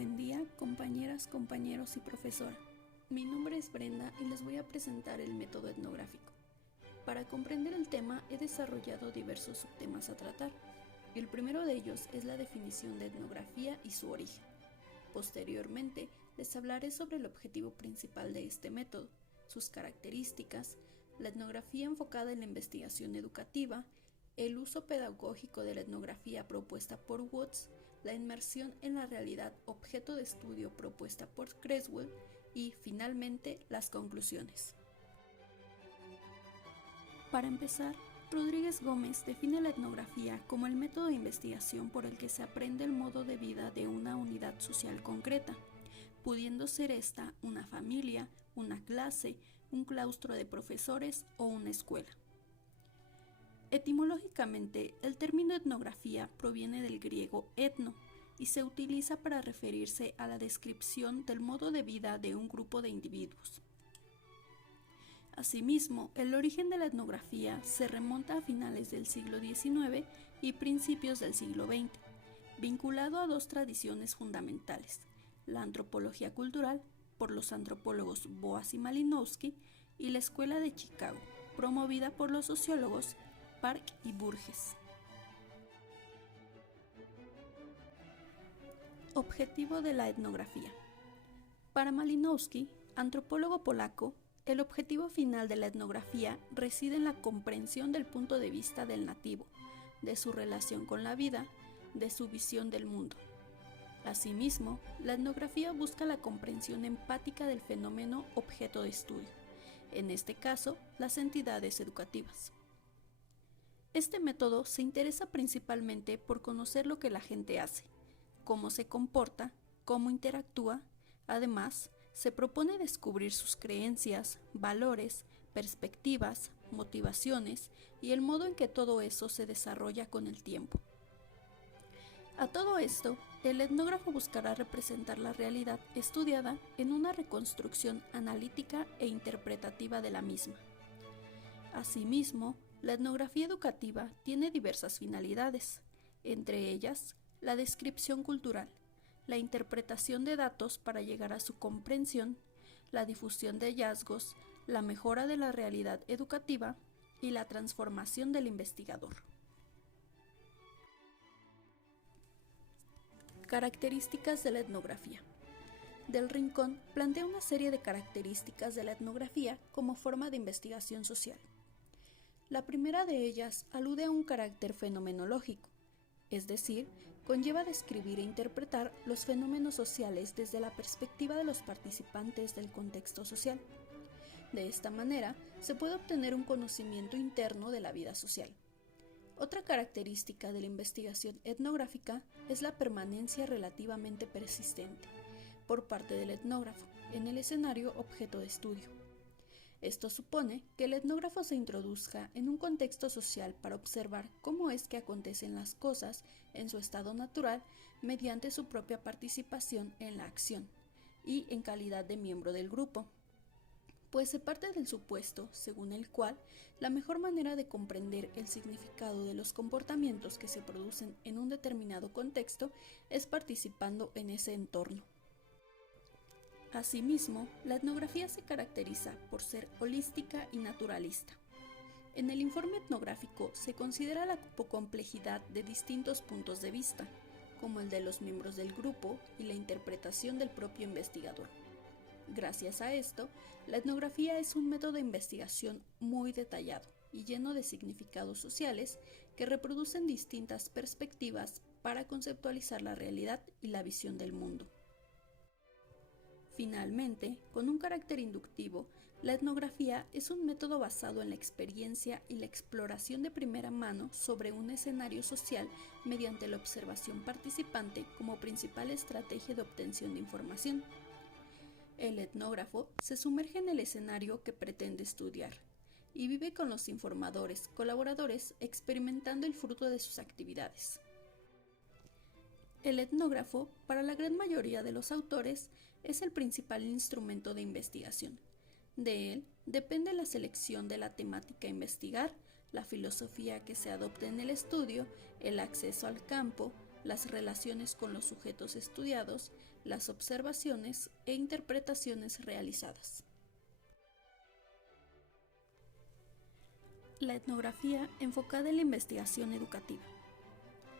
Buen día, compañeras, compañeros y profesora. Mi nombre es Brenda y les voy a presentar el método etnográfico. Para comprender el tema he desarrollado diversos subtemas a tratar. El primero de ellos es la definición de etnografía y su origen. Posteriormente, les hablaré sobre el objetivo principal de este método, sus características, la etnografía enfocada en la investigación educativa, el uso pedagógico de la etnografía propuesta por Woods, la inmersión en la realidad objeto de estudio propuesta por Creswell y, finalmente, las conclusiones. Para empezar, Rodríguez Gómez define la etnografía como el método de investigación por el que se aprende el modo de vida de una unidad social concreta, pudiendo ser esta una familia, una clase, un claustro de profesores o una escuela. Etimológicamente, el término etnografía proviene del griego etno y se utiliza para referirse a la descripción del modo de vida de un grupo de individuos. Asimismo, el origen de la etnografía se remonta a finales del siglo XIX y principios del siglo XX, vinculado a dos tradiciones fundamentales: la antropología cultural, por los antropólogos Boas y Malinowski, y la Escuela de Chicago, promovida por los sociólogos Park y Burgess. Objetivo de la etnografía. Para Malinowski, antropólogo polaco, el objetivo final de la etnografía reside en la comprensión del punto de vista del nativo, de su relación con la vida, de su visión del mundo. Asimismo, la etnografía busca la comprensión empática del fenómeno objeto de estudio, en este caso, las entidades educativas. Este método se interesa principalmente por conocer lo que la gente hace, cómo se comporta, cómo interactúa. Además, se propone descubrir sus creencias, valores, perspectivas, motivaciones y el modo en que todo eso se desarrolla con el tiempo. A todo esto, el etnógrafo buscará representar la realidad estudiada en una reconstrucción analítica e interpretativa de la misma. Asimismo, la etnografía educativa tiene diversas finalidades, entre ellas la descripción cultural, la interpretación de datos para llegar a su comprensión, la difusión de hallazgos, la mejora de la realidad educativa y la transformación del investigador. Características de la etnografía. Del Rincón plantea una serie de características de la etnografía como forma de investigación social. La primera de ellas alude a un carácter fenomenológico, es decir, conlleva describir e interpretar los fenómenos sociales desde la perspectiva de los participantes del contexto social. De esta manera, se puede obtener un conocimiento interno de la vida social. Otra característica de la investigación etnográfica es la permanencia relativamente persistente, por parte del etnógrafo, en el escenario objeto de estudio. Esto supone que el etnógrafo se introduzca en un contexto social para observar cómo es que acontecen las cosas en su estado natural mediante su propia participación en la acción y en calidad de miembro del grupo. Pues se parte del supuesto según el cual la mejor manera de comprender el significado de los comportamientos que se producen en un determinado contexto es participando en ese entorno. Asimismo, la etnografía se caracteriza por ser holística y naturalista. En el informe etnográfico se considera la complejidad de distintos puntos de vista, como el de los miembros del grupo y la interpretación del propio investigador. Gracias a esto, la etnografía es un método de investigación muy detallado y lleno de significados sociales que reproducen distintas perspectivas para conceptualizar la realidad y la visión del mundo. Finalmente, con un carácter inductivo, la etnografía es un método basado en la experiencia y la exploración de primera mano sobre un escenario social mediante la observación participante como principal estrategia de obtención de información. El etnógrafo se sumerge en el escenario que pretende estudiar y vive con los informadores, colaboradores, experimentando el fruto de sus actividades. El etnógrafo, para la gran mayoría de los autores, es el principal instrumento de investigación. De él depende la selección de la temática a investigar, la filosofía que se adopte en el estudio, el acceso al campo, las relaciones con los sujetos estudiados, las observaciones e interpretaciones realizadas. La etnografía enfocada en la investigación educativa.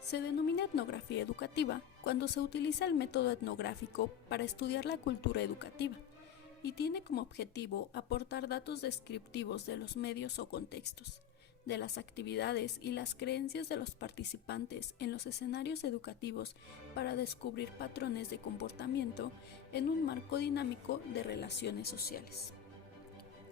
Se denomina etnografía educativa cuando se utiliza el método etnográfico para estudiar la cultura educativa y tiene como objetivo aportar datos descriptivos de los medios o contextos, de las actividades y las creencias de los participantes en los escenarios educativos para descubrir patrones de comportamiento en un marco dinámico de relaciones sociales.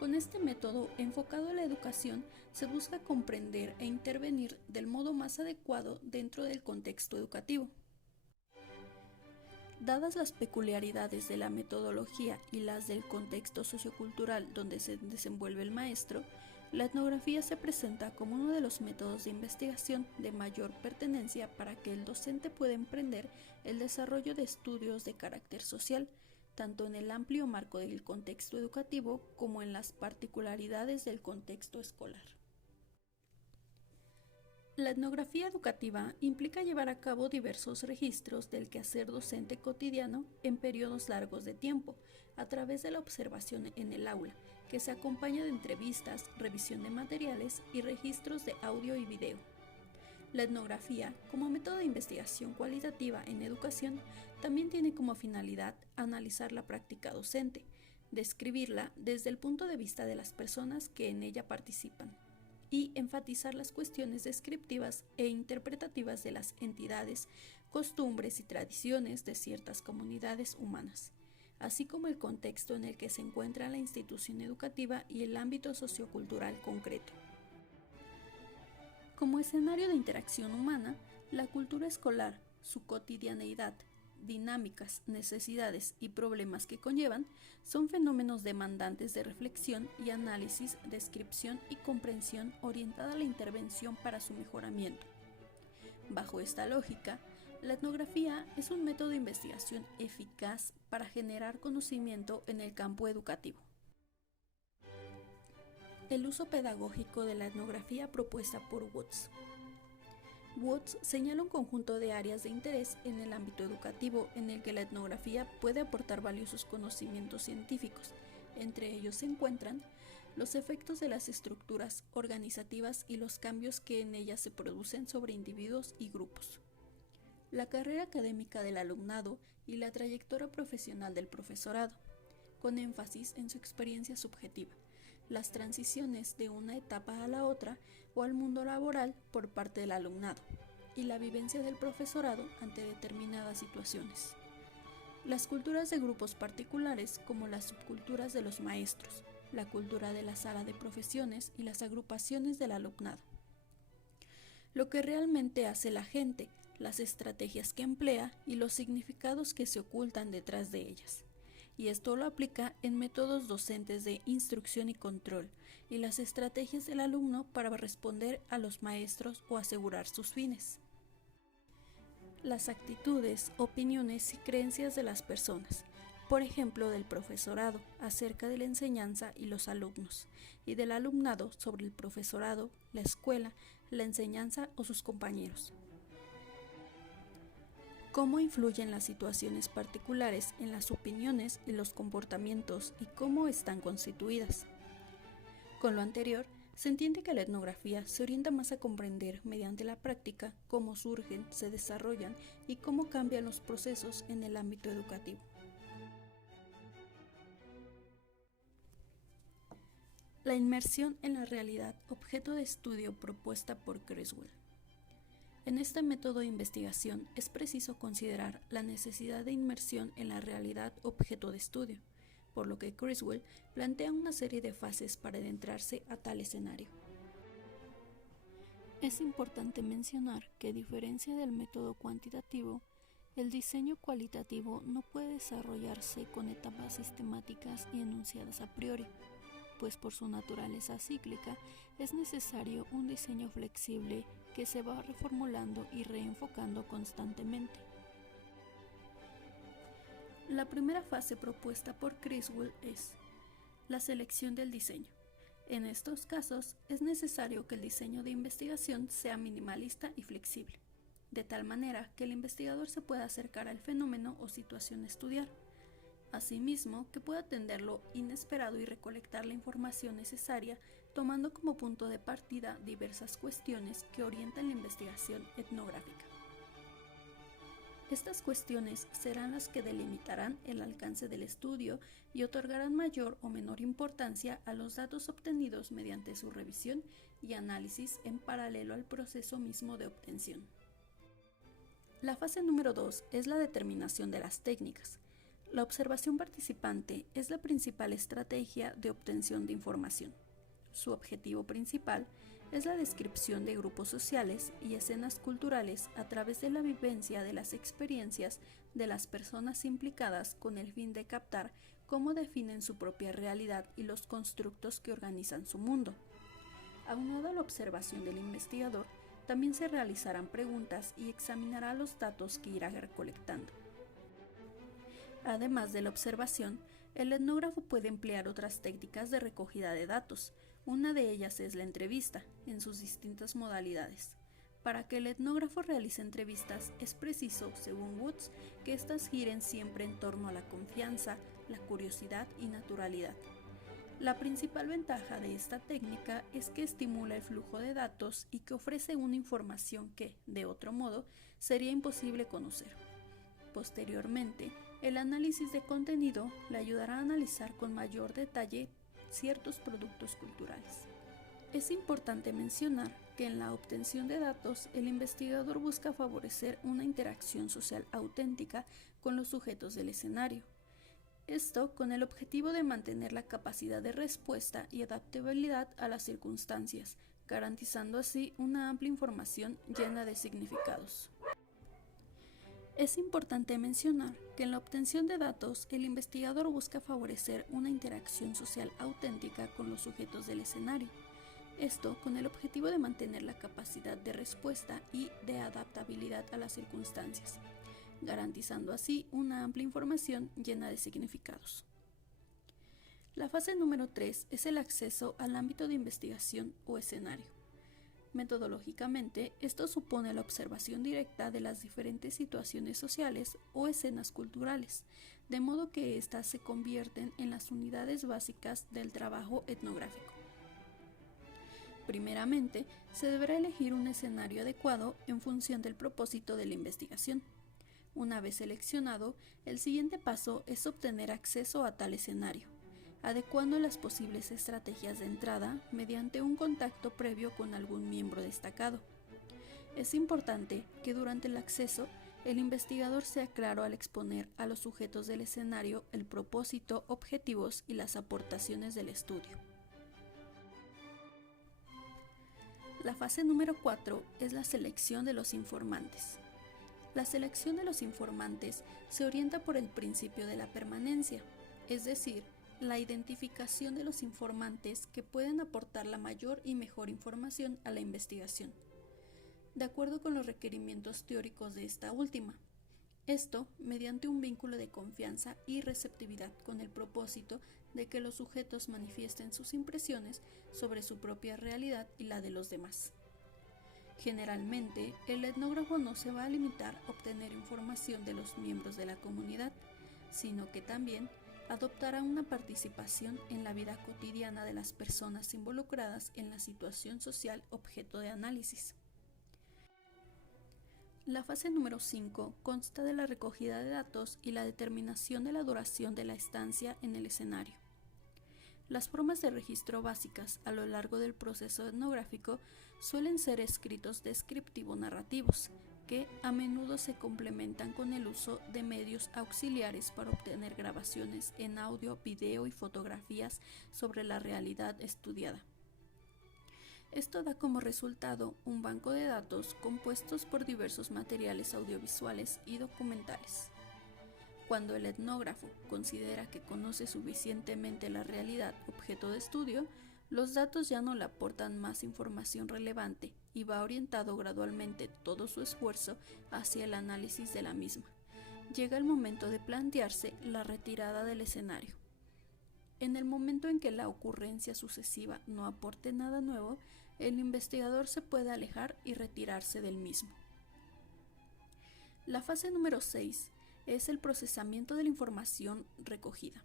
Con este método enfocado a la educación se busca comprender e intervenir del modo más adecuado dentro del contexto educativo. Dadas las peculiaridades de la metodología y las del contexto sociocultural donde se desenvuelve el maestro, la etnografía se presenta como uno de los métodos de investigación de mayor pertenencia para que el docente pueda emprender el desarrollo de estudios de carácter social, tanto en el amplio marco del contexto educativo como en las particularidades del contexto escolar. La etnografía educativa implica llevar a cabo diversos registros del quehacer docente cotidiano en periodos largos de tiempo, a través de la observación en el aula, que se acompaña de entrevistas, revisión de materiales y registros de audio y video. La etnografía, como método de investigación cualitativa en educación, también tiene como finalidad analizar la práctica docente, describirla desde el punto de vista de las personas que en ella participan, y enfatizar las cuestiones descriptivas e interpretativas de las entidades, costumbres y tradiciones de ciertas comunidades humanas, así como el contexto en el que se encuentra la institución educativa y el ámbito sociocultural concreto. Como escenario de interacción humana, la cultura escolar, su cotidianeidad, dinámicas, necesidades y problemas que conllevan son fenómenos demandantes de reflexión y análisis, descripción y comprensión orientada a la intervención para su mejoramiento. Bajo esta lógica, la etnografía es un método de investigación eficaz para generar conocimiento en el campo educativo. El uso pedagógico de la etnografía propuesta por Woods. Woods señala un conjunto de áreas de interés en el ámbito educativo en el que la etnografía puede aportar valiosos conocimientos científicos. Entre ellos se encuentran los efectos de las estructuras organizativas y los cambios que en ellas se producen sobre individuos y grupos, la carrera académica del alumnado y la trayectoria profesional del profesorado, con énfasis en su experiencia subjetiva, las transiciones de una etapa a la otra o al mundo laboral por parte del alumnado y la vivencia del profesorado ante determinadas situaciones. Las culturas de grupos particulares como las subculturas de los maestros, la cultura de la sala de profesiones y las agrupaciones del alumnado. Lo que realmente hace la gente, las estrategias que emplea y los significados que se ocultan detrás de ellas. Y esto lo aplica en métodos docentes de instrucción y control y las estrategias del alumno para responder a los maestros o asegurar sus fines. Las actitudes, opiniones y creencias de las personas, por ejemplo del profesorado acerca de la enseñanza y los alumnos, y del alumnado sobre el profesorado, la escuela, la enseñanza o sus compañeros. Cómo influyen las situaciones particulares en las opiniones y los comportamientos y cómo están constituidas. Con lo anterior, se entiende que la etnografía se orienta más a comprender mediante la práctica cómo surgen, se desarrollan y cómo cambian los procesos en el ámbito educativo. La inmersión en la realidad, objeto de estudio propuesta por Creswell. En este método de investigación es preciso considerar la necesidad de inmersión en la realidad objeto de estudio, por lo que Creswell plantea una serie de fases para adentrarse a tal escenario. Es importante mencionar que, a diferencia del método cuantitativo, el diseño cualitativo no puede desarrollarse con etapas sistemáticas y enunciadas a priori, pues por su naturaleza cíclica es necesario un diseño flexible que se va reformulando y reenfocando constantemente. La primera fase propuesta por Creswell es la selección del diseño. En estos casos es necesario que el diseño de investigación sea minimalista y flexible. de tal manera que el investigador se pueda acercar al fenómeno o situación a estudiar. Asimismo, que pueda atender lo inesperado y recolectar la información necesaria, tomando como punto de partida diversas cuestiones que orientan la investigación etnográfica. Estas cuestiones serán las que delimitarán el alcance del estudio y otorgarán mayor o menor importancia a los datos obtenidos mediante su revisión y análisis en paralelo al proceso mismo de obtención. La fase número 2 es la determinación de las técnicas. La observación participante es la principal estrategia de obtención de información. Su objetivo principal es la descripción de grupos sociales y escenas culturales a través de la vivencia de las experiencias de las personas implicadas con el fin de captar cómo definen su propia realidad y los constructos que organizan su mundo. Aunado a la observación del investigador, también se realizarán preguntas y examinará los datos que irá recolectando. Además de la observación, el etnógrafo puede emplear otras técnicas de recogida de datos. Una de ellas es la entrevista, en sus distintas modalidades. Para que el etnógrafo realice entrevistas, es preciso, según Woods, que éstas giren siempre en torno a la confianza, la curiosidad y naturalidad. La principal ventaja de esta técnica es que estimula el flujo de datos y que ofrece una información que, de otro modo, sería imposible conocer. Posteriormente, el análisis de contenido le ayudará a analizar con mayor detalle ciertos productos culturales. Es importante mencionar que en la obtención de datos, el investigador busca favorecer una interacción social auténtica con los sujetos del escenario. Esto con el objetivo de mantener la capacidad de respuesta y adaptabilidad a las circunstancias, garantizando así una amplia información llena de significados. Es importante mencionar que en la obtención de datos, el investigador busca favorecer una interacción social auténtica con los sujetos del escenario. Esto con el objetivo de mantener la capacidad de respuesta y de adaptabilidad a las circunstancias, garantizando así una amplia información llena de significados. La fase número 3 es el acceso al ámbito de investigación o escenario. Metodológicamente, esto supone la observación directa de las diferentes situaciones sociales o escenas culturales, de modo que éstas se convierten en las unidades básicas del trabajo etnográfico. Primeramente, se deberá elegir un escenario adecuado en función del propósito de la investigación. Una vez seleccionado, el siguiente paso es obtener acceso a tal escenario, adecuando las posibles estrategias de entrada mediante un contacto previo con algún miembro destacado. Es importante que durante el acceso el investigador sea claro al exponer a los sujetos del escenario el propósito, objetivos y las aportaciones del estudio. La fase número 4 es la selección de los informantes. La selección de los informantes se orienta por el principio de la permanencia, es decir, la identificación de los informantes que pueden aportar la mayor y mejor información a la investigación, de acuerdo con los requerimientos teóricos de esta última. Esto mediante un vínculo de confianza y receptividad con el propósito de que los sujetos manifiesten sus impresiones sobre su propia realidad y la de los demás. Generalmente, el etnógrafo no se va a limitar a obtener información de los miembros de la comunidad, sino que también adoptará una participación en la vida cotidiana de las personas involucradas en la situación social objeto de análisis. La fase número 5 consta de la recogida de datos y la determinación de la duración de la estancia en el escenario. Las formas de registro básicas a lo largo del proceso etnográfico suelen ser escritos descriptivo-narrativos, que a menudo se complementan con el uso de medios auxiliares para obtener grabaciones en audio, video y fotografías sobre la realidad estudiada. Esto da como resultado un banco de datos compuestos por diversos materiales audiovisuales y documentales. Cuando el etnógrafo considera que conoce suficientemente la realidad objeto de estudio, los datos ya no le aportan más información relevante y va orientado gradualmente todo su esfuerzo hacia el análisis de la misma. Llega el momento de plantearse la retirada del escenario. En el momento en que la ocurrencia sucesiva no aporte nada nuevo, el investigador se puede alejar y retirarse del mismo. La fase número 6 es el procesamiento de la información recogida.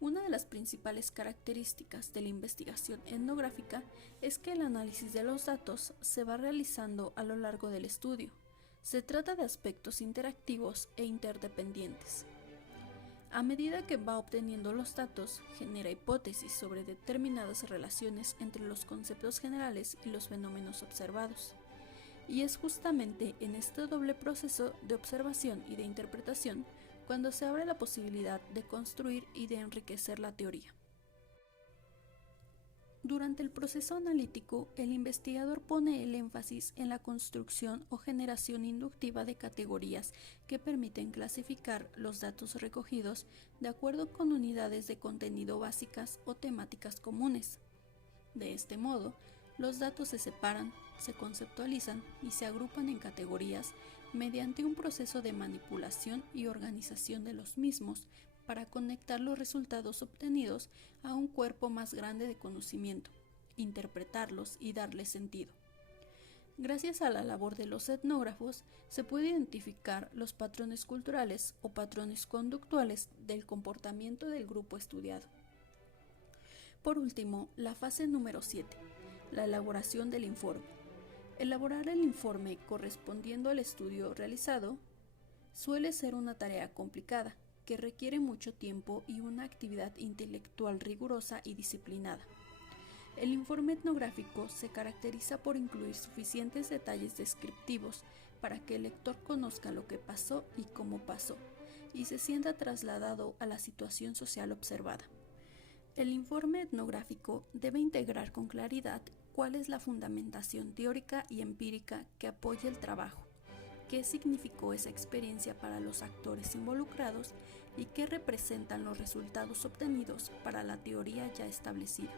Una de las principales características de la investigación etnográfica es que el análisis de los datos se va realizando a lo largo del estudio. Se trata de aspectos interactivos e interdependientes. A medida que va obteniendo los datos, genera hipótesis sobre determinadas relaciones entre los conceptos generales y los fenómenos observados. Y es justamente en este doble proceso de observación y de interpretación cuando se abre la posibilidad de construir y de enriquecer la teoría. Durante el proceso analítico, el investigador pone el énfasis en la construcción o generación inductiva de categorías que permiten clasificar los datos recogidos de acuerdo con unidades de contenido básicas o temáticas comunes. De este modo, los datos se separan, se conceptualizan y se agrupan en categorías mediante un proceso de manipulación y organización de los mismos para conectar los resultados obtenidos a un cuerpo más grande de conocimiento, interpretarlos y darles sentido. Gracias a la labor de los etnógrafos, se puede identificar los patrones culturales o patrones conductuales del comportamiento del grupo estudiado. Por último, la fase número 7, la elaboración del informe. Elaborar el informe correspondiendo al estudio realizado suele ser una tarea complicada, que requiere mucho tiempo y una actividad intelectual rigurosa y disciplinada. El informe etnográfico se caracteriza por incluir suficientes detalles descriptivos para que el lector conozca lo que pasó y cómo pasó, y se sienta trasladado a la situación social observada. El informe etnográfico debe integrar con claridad cuál es la fundamentación teórica y empírica que apoya el trabajo, qué significó esa experiencia para los actores involucrados y qué representan los resultados obtenidos para la teoría ya establecida.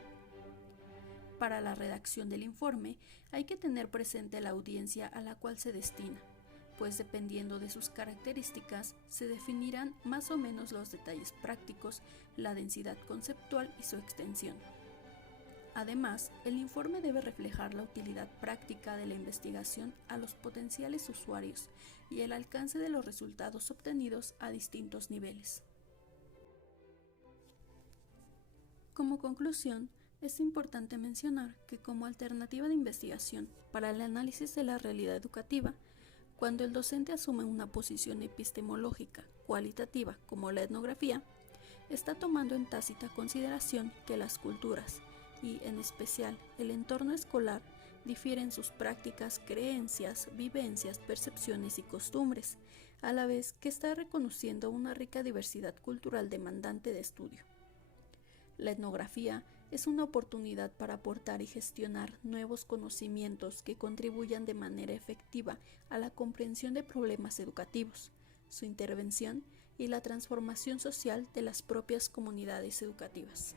Para la redacción del informe hay que tener presente la audiencia a la cual se destina, pues dependiendo de sus características se definirán más o menos los detalles prácticos, la densidad conceptual y su extensión. Además, el informe debe reflejar la utilidad práctica de la investigación a los potenciales usuarios y el alcance de los resultados obtenidos a distintos niveles. Como conclusión, es importante mencionar que como alternativa de investigación para el análisis de la realidad educativa, cuando el docente asume una posición epistemológica cualitativa como la etnografía, está tomando en tácita consideración que las culturas, y en especial el entorno escolar, difieren sus prácticas, creencias, vivencias, percepciones y costumbres, a la vez que está reconociendo una rica diversidad cultural demandante de estudio. La etnografía es una oportunidad para aportar y gestionar nuevos conocimientos que contribuyan de manera efectiva a la comprensión de problemas educativos, su intervención y la transformación social de las propias comunidades educativas.